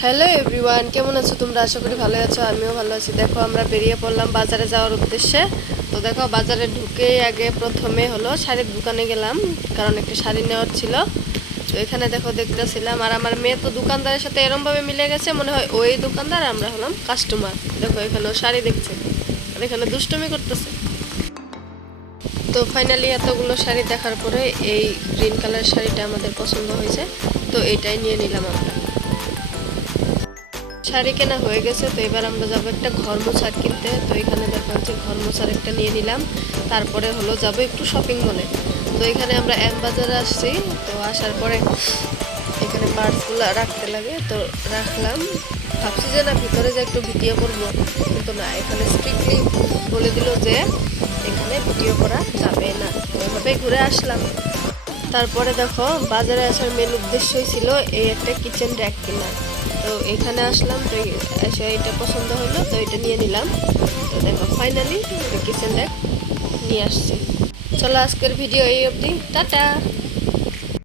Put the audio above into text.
Hello everyone কেমন আছো তোমরা? আশা করি ভালো আছো, আমিও ভালো আছি। দেখো, আমরা বেরিয়ে পড়লাম বাজারে যাওয়ার উদ্দেশ্যে। তো দেখো, বাজারে ঢুকেই আগে প্রথমে হলো শাড়ির দোকানে গেলাম, কারণ একটা শাড়ি নেওয়ার ছিল। তো এখানে দেখো, দেখতেছিলাম, আর আমার মেয়ে তো দোকানদারের সাথে এরমভাবে মিলে গেছে, মনে হয় ওই দোকানদার, আমরা হলাম কাস্টমার দেখো, এখানে শাড়ি দেখছে, আর এখানে দুষ্টুমি করতেছে। তো ফাইনালি এতগুলো শাড়ি দেখার পরে এই গ্রিন কালার শাড়িটা আমাদের পছন্দ হয়েছে, তো এটাই নিয়ে নিলাম আমরা। শাড়ি কেনা হয়ে গেছে, তো এবার আমরা যাব একটা ঘর মোছার কিনতে। তো এখানে দেখা হচ্ছে ঘর মোছার একটা নিয়ে নিলাম। তারপরে হলো যাব একটু শপিং মলে তো এখানে আমরা এম বাজারে আসছি, তো আসার পরে এখানে পার্টসগুলো রাখতে লাগে, তো রাখলাম। ভাবছি যে না, ভিতরে যে একটু ভিডিও করব, কিন্তু না, এখানে স্ট্রিক্টলি বলে দিল যে এখানে ভিডিও করা যাবে না। তো ওইভাবেই ঘুরে আসলাম। তারপরে দেখো, বাজারে আসার মেন উদ্দেশ্যই ছিল এই একটা কিচেন র্যাক কেনা। তো এখানে আসলাম, তো এসে এটা পছন্দ হলো, তো এটা নিয়ে নিলাম। তো দেখো ফাইনালি কিচেন ব্যাগ নিয়ে আসছি। চলো আজকের ভিডিও এই অবধি, টাটা!